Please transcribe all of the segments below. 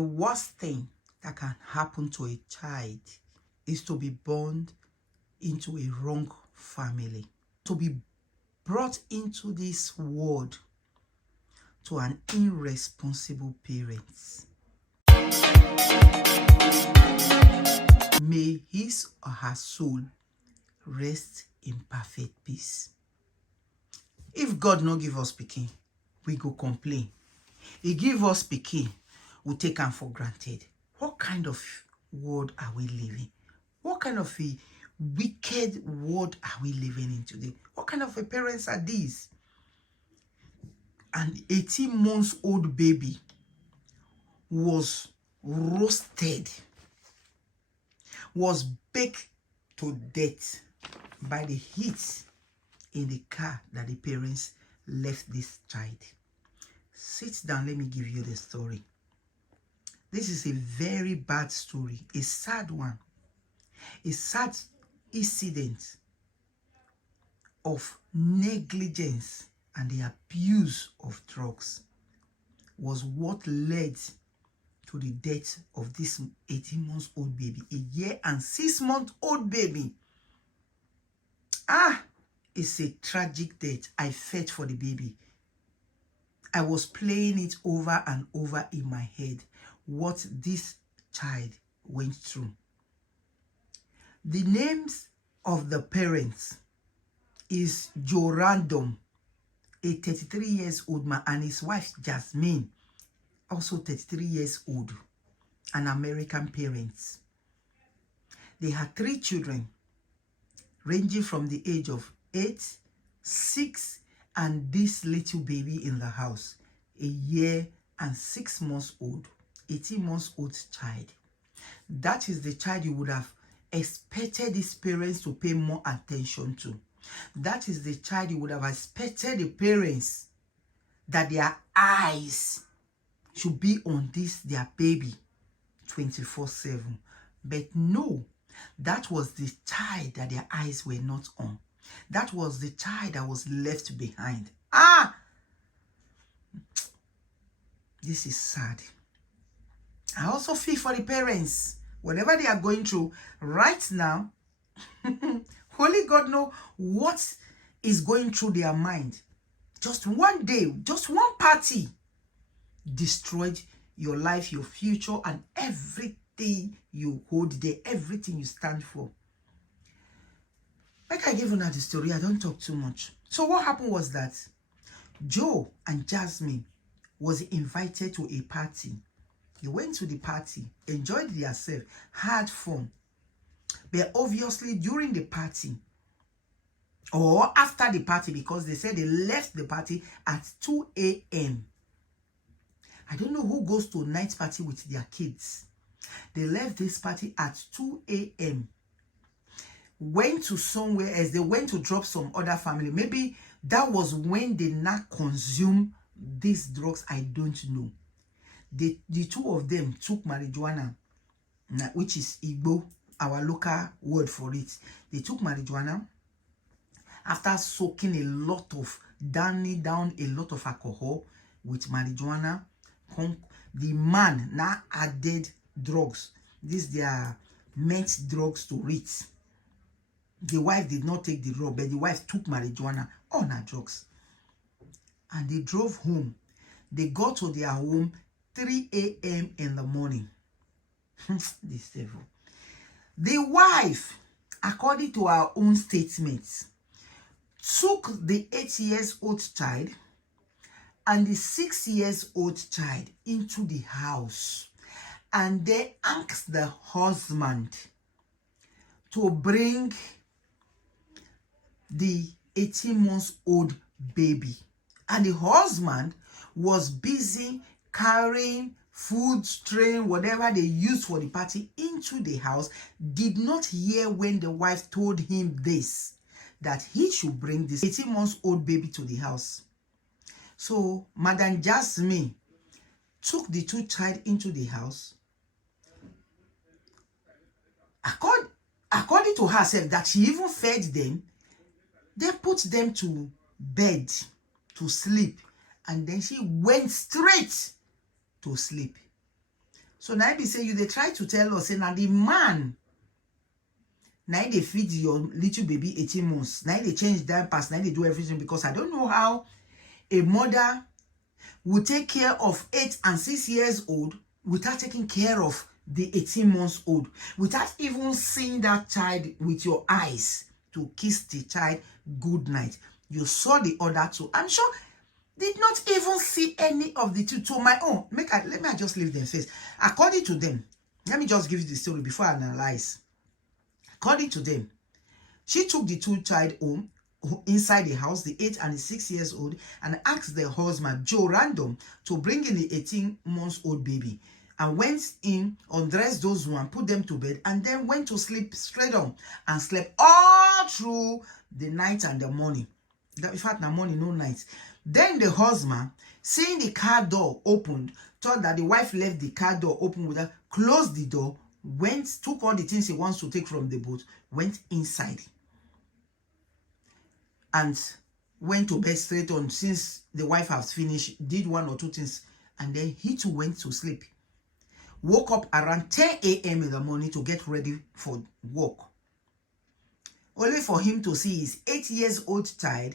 The worst thing that can happen to a child is to be born into a wrong family, to be brought into this world to an irresponsible parent. May his or her soul rest in perfect peace. If God no give us pikin, we go complain. He give us pikin, we take am for granted. What kind of world are we living? What kind of a wicked world are we living in today? What kind of a parents are these? An 18 months old baby was roasted, was baked to death by the heat in the car that the parents left this child. Sit down, let me give you the story. This is a very bad story, a sad one, a sad incident of negligence and the abuse of drugs was what led to the death of this 18 months old baby, a year and 6 months old baby. It's a tragic death. I felt for the baby. I was playing it over and over in my head, what this child went through. The names of the parents is Joe Random, a 33 years old man, and his wife Jasmine, also 33 years old, an American parents. They had 3 children, ranging from the age of 8, 6, and this little baby in the house, a year and 6 months old, 18 months old child. That is the child you would have expected his parents to pay more attention to. That is the child you would have expected the parents that their eyes should be on this, their baby, 24/7. But no, that was the child that their eyes were not on. That was the child that was left behind. This is sad. I also feel for the parents, whatever they are going through right now. Only God knows what is going through their mind. Just one day, just one party destroyed your life, your future, and everything you hold there, everything you stand for. Like I gave you the story, I don't talk too much. So what happened was that Joe and Jasmine was invited to a party. They went to the party, enjoyed themselves, had fun. But obviously during the party, or after the party, because they said they left the party at 2 a.m. I don't know who goes to a night party with their kids. They left this party at 2 a.m. Went to somewhere else. They went to drop some other family. Maybe that was when they not consume these drugs. I don't know. The 2 of them took marijuana, which is Igbo, our local word for it. They took marijuana after soaking a lot of, downing down a lot of alcohol with marijuana. The man now added drugs. These their meant drugs to it. The wife did not take the drug, but the wife took marijuana on her drugs. And they drove home. They got to their home 3 a.m. in the morning. This devil. The wife, according to our own statements, took the 8-year-old child and the 6-year-old child into the house, and they asked the husband to bring the 18-month-old baby. And the husband was busy carrying food, train, whatever they used for the party into the house, did not hear when the wife told him this, that he should bring this 18-month-old baby to the house. So Madam Jasmine took the 2 children into the house. According to herself, that she even fed them. They put them to bed to sleep, and then she went straight to sleep. So now be say you they try to tell us, say now the man, now they feed your little baby 18 months. Now they change diapers, now they do everything, because I don't know how a mother will take care of 8 and 6 years old without taking care of the 18 months old, without even seeing that child with your eyes to kiss the child good night. You saw the other two. I'm sure did not even see any of the two. To my own, let me just leave them first. According to them, let me just give you the story before I analyze. According to them, she took the two child home inside the house, the 8 and the 6 years old, and asked the husband, Joe Random, to bring in the 18 months old baby, and went in, undressed those one, put them to bed, and then went to sleep straight on, and slept all through the night and the morning. In fact, the morning, no night. Then the husband, seeing the car door opened, thought that the wife left the car door open with her, closed the door, went, took all the things he wants to take from the boat, went inside, and went to bed straight on. Since the wife has finished, did 1 or 2 things, and then he too went to sleep. Woke up around 10 a.m. in the morning to get ready for work, only for him to see his 8 years old child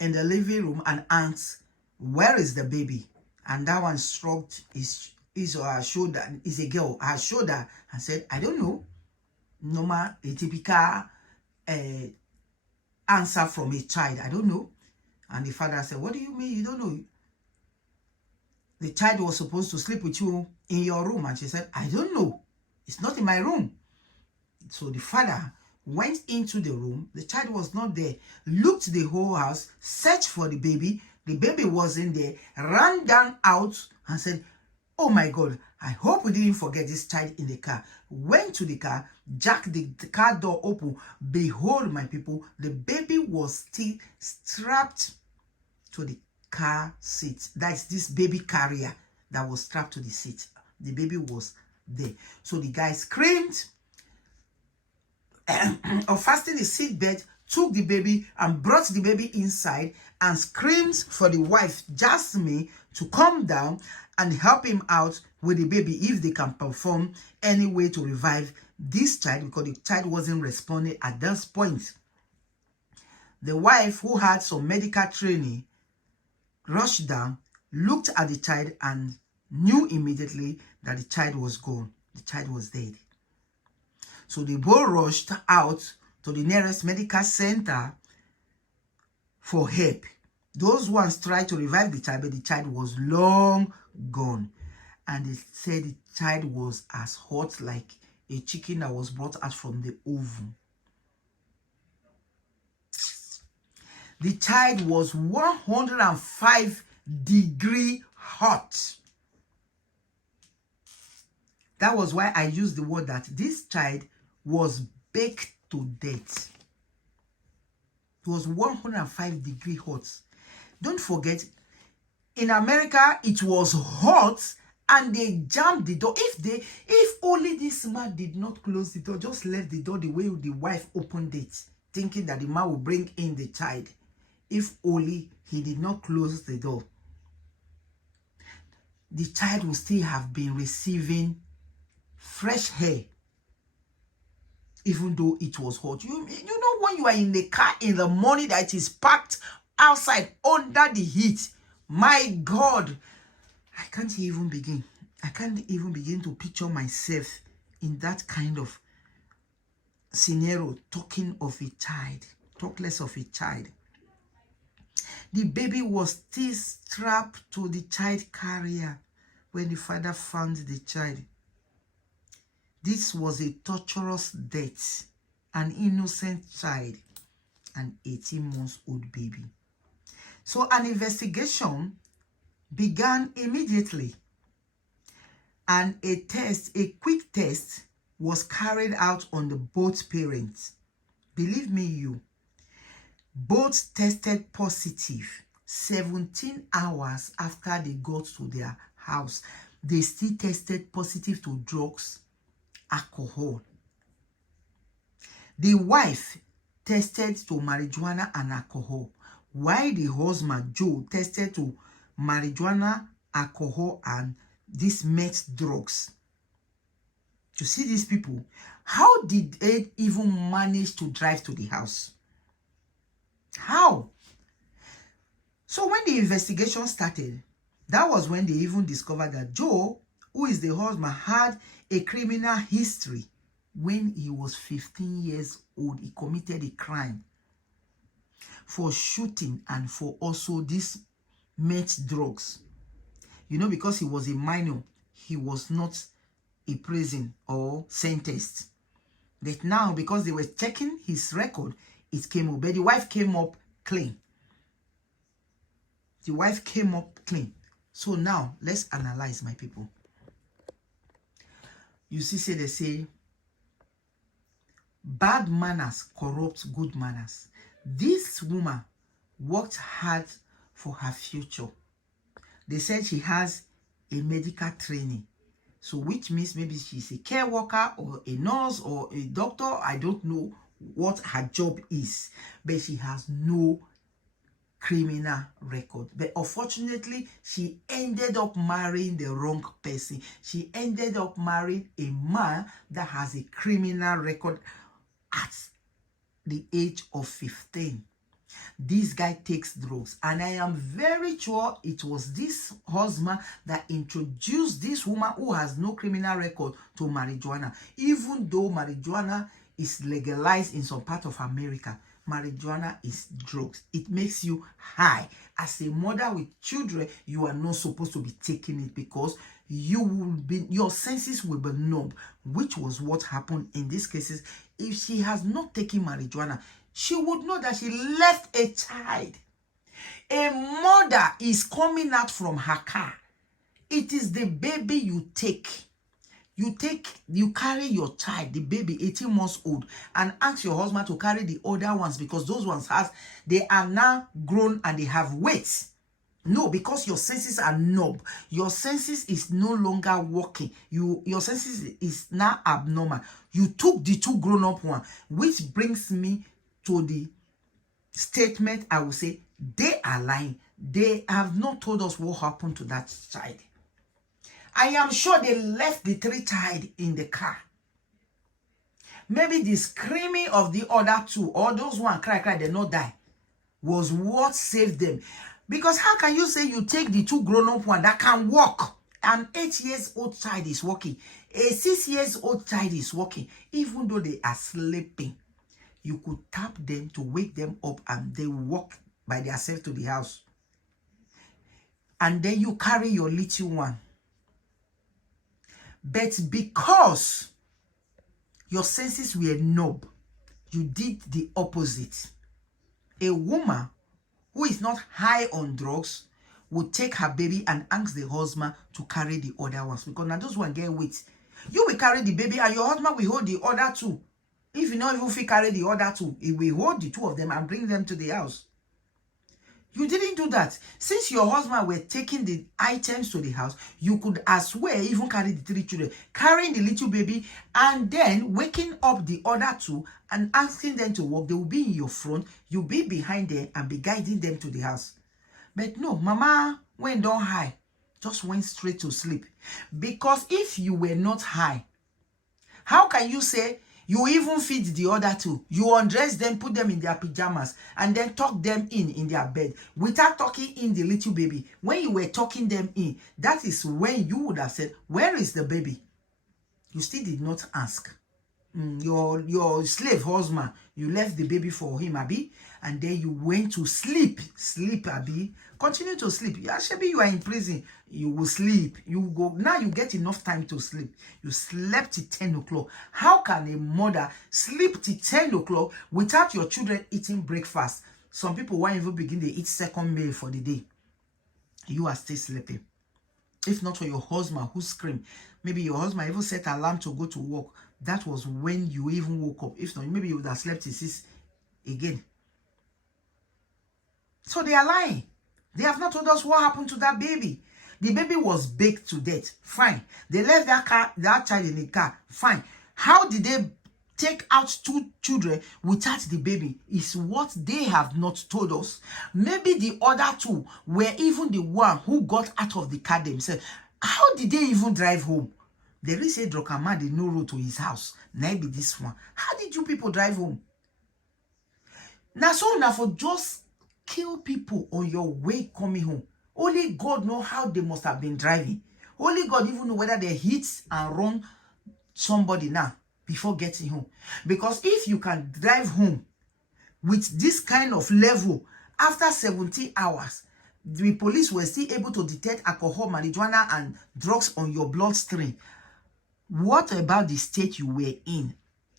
in the living room and asked, where is the baby? And that one stroked his or her shoulder, is a girl, her shoulder, and said, I don't know. Normal, a typical answer from a child, I don't know. And the father said, what do you mean you don't know? The child was supposed to sleep with you in your room. And she said, I don't know. It's not in my room. So the father went into the room. The child was not there. Looked the whole house, searched for the baby. The baby wasn't there. Ran down out and said, oh my God, I hope we didn't forget this child in the car. Went to the car, jacked the car door open. Behold, my people, the baby was still strapped to the car seat. That's this baby carrier that was strapped to the seat. The baby was there. So the guy screamed, unfastened the seat belt, took the baby and brought the baby inside, and screamed for the wife, Jasmine, to come down and help him out with the baby if they can perform any way to revive this child, because the child wasn't responding at this point. The wife, who had some medical training, rushed down, looked at the child, and knew immediately that the child was gone. The child was dead. So they both rushed out to the nearest medical center for help. Those ones tried to revive the child, but the child was long gone. And they said the child was as hot like a chicken that was brought out from the oven. The child was 105 degrees hot. That was why I used the word that this child was baked to death. It was 105 degrees hot. Don't forget, in America, it was hot and they jammed the door. If only this man did not close the door, just left the door the way the wife opened it, thinking that the man would bring in the child. If only he did not close the door, the child would still have been receiving fresh air, even though it was hot. You know, when you are in the car in the morning that it is packed outside under the heat, my God, I can't even begin. I can't even begin to picture myself in that kind of scenario, talking of a child, talk less of a child. The baby was still strapped to the child carrier when the father found the child. This was a torturous death, an innocent child, an 18-month-old baby. So an investigation began immediately, and a quick test was carried out on the both parents. Believe me, you, both tested positive 17 hours after they got to their house. They still tested positive to drugs, alcohol. The wife tested to marijuana and alcohol, while the husband, Joe, tested to marijuana, alcohol, and these meth drugs. You see these people, how did they even manage to drive to the house? How? So when the investigation started, that was when they even discovered that Joe, who is the husband, had a criminal history. When he was 15 years old, he committed a crime for shooting and for also these meth drugs. You know, because he was a minor, he was not a prison or sentenced. But now, because they were checking his record, it came up. But the wife came up clean. The wife came up clean. So now, let's analyze, my people. You see, they say, bad manners corrupt good manners. This woman worked hard for her future. They said she has a medical training. So which means maybe she's a care worker or a nurse or a doctor. I don't know what her job is. But she has no criminal record. But unfortunately, she ended up marrying the wrong person. She ended up marrying a man that has a criminal record at the age of 15. This guy takes drugs, and I am very sure it was this husband that introduced this woman who has no criminal record to marijuana. Even though marijuana is legalized in some part of America, marijuana is drugs. It makes you high. As a mother with children, you are not supposed to be taking it because you will be, your senses will be numb, which was what happened in these cases. If she has not taken marijuana, she would know that she left a child. A mother is coming out from her car. It is the baby you take. You carry your child, the baby, 18 months old, and ask your husband to carry the other ones because those ones they are now grown and they have weight. No, because your senses are numb. Your senses is no longer working. Your senses is now abnormal. You took the two grown-up one, which brings me to the statement I will say, they are lying. They have not told us what happened to that child. I am sure they left the 3 child in the car. Maybe the screaming of the other 2 or those one cry, they not die was what saved them. Because how can you say you take the 2 grown-up one that can walk? An 8-year-old child is walking. A 6-year-old child is walking. Even though they are sleeping, you could tap them to wake them up and they walk by themselves to the house. And then you carry your little one. But because your senses were numb, you did the opposite. A woman who is not high on drugs would take her baby and ask the husband to carry the other ones. Because now those ones get weight. You will carry the baby and your husband will hold the other 2. If you know if you carry the other 2, he will hold the 2 of them and bring them to the house. You didn't do that. Since your husband were taking the items to the house, you could as well even carry the 3 children, carrying the little baby, and then waking up the other 2 and asking them to walk. They will be in your front, you'll be behind them and be guiding them to the house. But no, mama went down high, just went straight to sleep. Because if you were not high, how can you say you even feed the other 2? You undress them, put them in their pajamas, and then tuck them in their bed without tucking in the little baby. When you were tucking them in, that is when you would have said, where is the baby? You still did not ask. Your slave husband, you left the baby for him, Abi, and then you went to sleep. Sleep, Abi. Continue to sleep. Maybe you are in prison. You will sleep. You go. Now you get enough time to sleep. You slept till 10 o'clock. How can a mother sleep till 10 o'clock without your children eating breakfast? Some people won't even begin to eat second meal for the day. You are still sleeping. If not for your husband who screamed. Maybe your husband even set an alarm to go to work. That was when you even woke up. If not, maybe you would have slept till 6 again. So they are lying. They have not told us what happened to that baby. The baby was baked to death. Fine. They left that child in the car. Fine. How did they take out 2 children without the baby? Is what they have not told us. Maybe the other 2 were even the one who got out of the car themselves. How did they even drive home? There is a Drokama, they no road to his house. Maybe this one. How did you people drive home? Now, so now for just kill people on your way coming home. Only God know how they must have been driving. Only God even know whether they hit and run somebody now before getting home. Because if you can drive home with this kind of level after 17 hours, the police were still able to detect alcohol, marijuana, and drugs on your bloodstream. What about the state you were in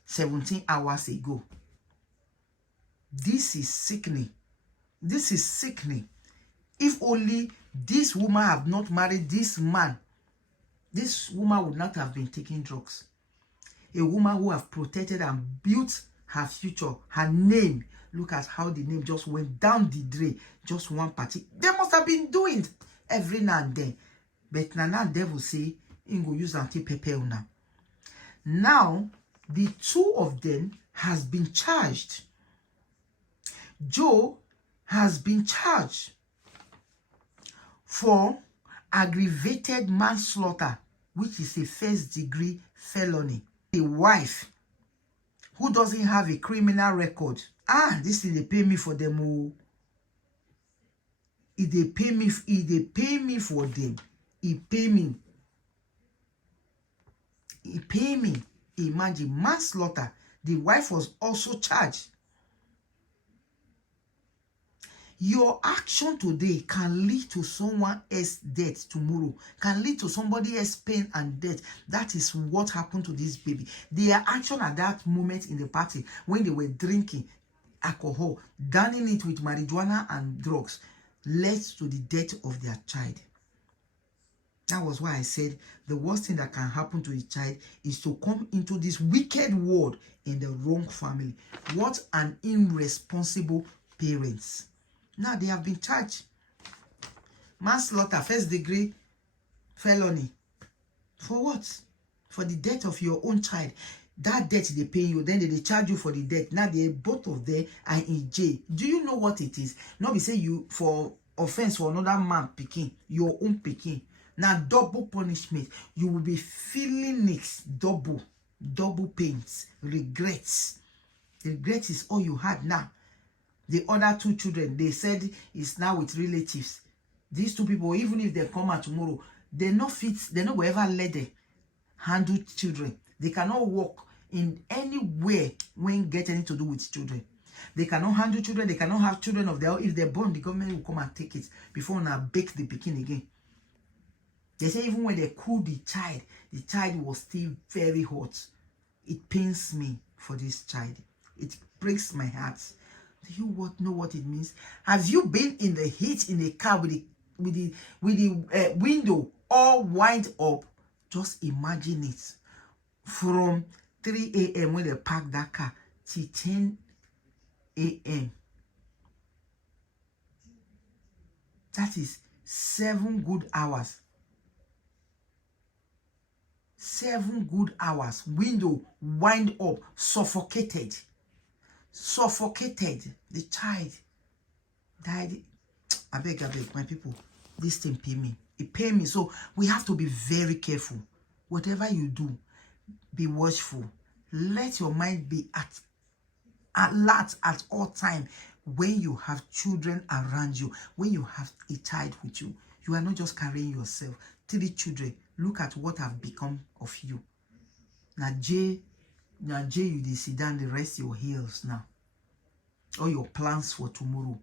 17 hours ago? This is sickening. This is sickening. If only this woman have not married this man, this woman would not have been taking drugs. A woman who have protected and built her future, her name. Look at how the name just went down the drain. Just one party. They must have been doing it every now and then. But now devil say, Ingo use anti-pepper now. Now, the two of them has been charged. Joe has been charged for aggravated manslaughter, which is a first-degree felony. A wife who doesn't have a criminal record. This is they pay me for them. Oh. If they pay me for them, he pay me. He pay me. Imagine manslaughter. The wife was also charged. Your action today can lead to someone else's death tomorrow, can lead to somebody else's pain and death. That is what happened to this baby. Their action at that moment in the party, when they were drinking alcohol, downing it with marijuana and drugs, led to the death of their child. That was why I said the worst thing that can happen to a child is to come into this wicked world in the wrong family. What an irresponsible parents. Now they have been charged. Manslaughter, first degree felony. For what? For the death of your own child. That death they pay you, then they charge you for the death. Now they both of them are in jail. Do you know what it is? Not be say you for offense for another man picking, your own picking. Now double punishment. You will be feeling it double pains, regrets. Regret is all you had now. The other two children, they said, is now with relatives. These two people, even if they come out tomorrow, they're not fit. They not will ever let them handle children. They cannot walk in anywhere when get anything to do with children. They cannot handle children. They cannot have children of their own. If they're born, the government will come and take it before now bake the pikin again. They say even when they cool the child was still very hot. It pains me for this child. It breaks my heart. Do you know what it means? Have you been in the heat in a car with the window all wind up? Just imagine it. From 3 a.m. when they park that car till 10 a.m. That is 7 good hours. 7 good hours. Window wind up, suffocated. The child died. I beg, my people, this thing pay me. It pay me. So we have to be very careful. Whatever you do, be watchful. Let your mind be alert at all time. When you have children around you, when you have a child with you, you are not just carrying yourself. 3 children. Look at what have become of you. Now, you dey sit down, the rest your heels now. All your plans for tomorrow.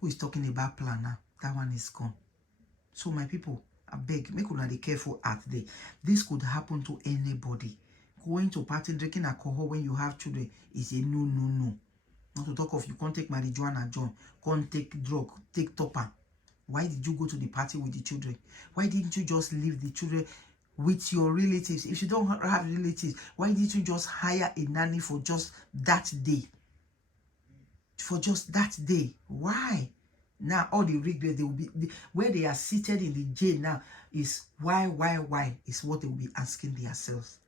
Who is talking about plan now? That one is gone. So my people, I beg, make una dey careful out there. This could happen to anybody. Going to party, drinking alcohol when you have children is a no. Not to talk of you can't take marijuana, John. Can't take drug, take topper. Why did you go to the party with the children? Why didn't you just leave the children with your relatives? If you don't have relatives, why didn't you just hire a nanny for just that day? For just that day. Why? Now all the regret they will be where they are seated in the jail now is why is what they will be asking themselves.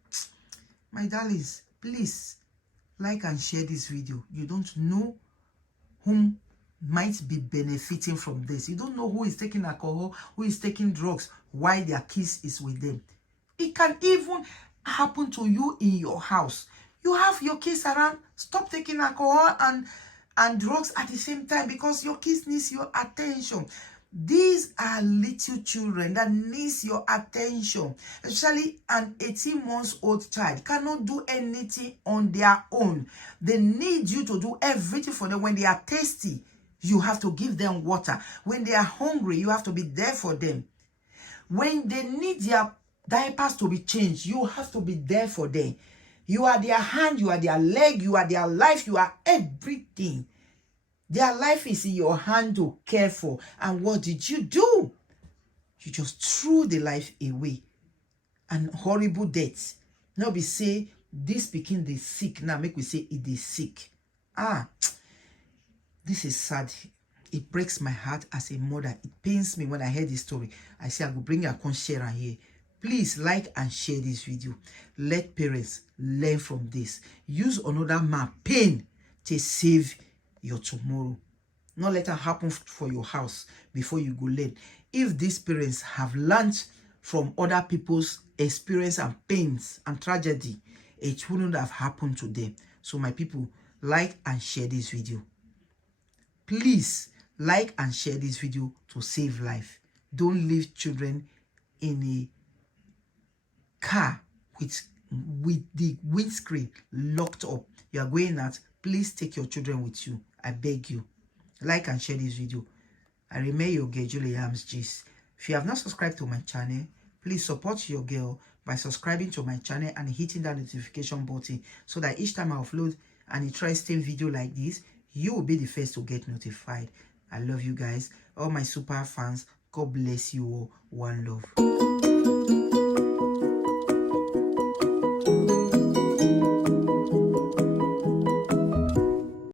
My darlings, please like and share this video. You don't know whom might be benefiting from this. You don't know who is taking alcohol, who is taking drugs, why their kids is with them. It can even happen to you in your house. You have your kids around, stop taking alcohol and drugs at the same time because your kids needs your attention. These are little children that needs your attention. Especially an 18 months old child cannot do anything on their own. They need you to do everything for them. When they are thirsty, you have to give them water. When they are hungry, you have to be there for them. When they need their diapers to be changed, you have to be there for them. You are their hand, you are their leg, you are their life, you are everything. Their life is in your hand to care for. And what did you do? You just threw the life away. And horrible death. Now we say, this pikin dey sick. Now make we say it is sick. This is sad. It breaks my heart as a mother. It pains me when I hear this story. I say I will bring a share here. Please like and share this video. Let parents learn from this. Use another man pain to save your tomorrow. Not let it happen for your house before you go learn. If these parents have learned from other people's experience and pains and tragedy, it wouldn't have happened to them. So my people, like and share this video. Please like and share this video to save life. Don't leave children in a car with the windscreen locked up. You are going out. Please take your children with you. I beg you. Like and share this video. I remain your girl, Julie Yams Gist. If you have not subscribed to my channel, please support your girl by subscribing to my channel and hitting that notification button so that each time I upload an interesting video like this, you will be the first to get notified. I love you guys. All my super fans, God bless you all. One love.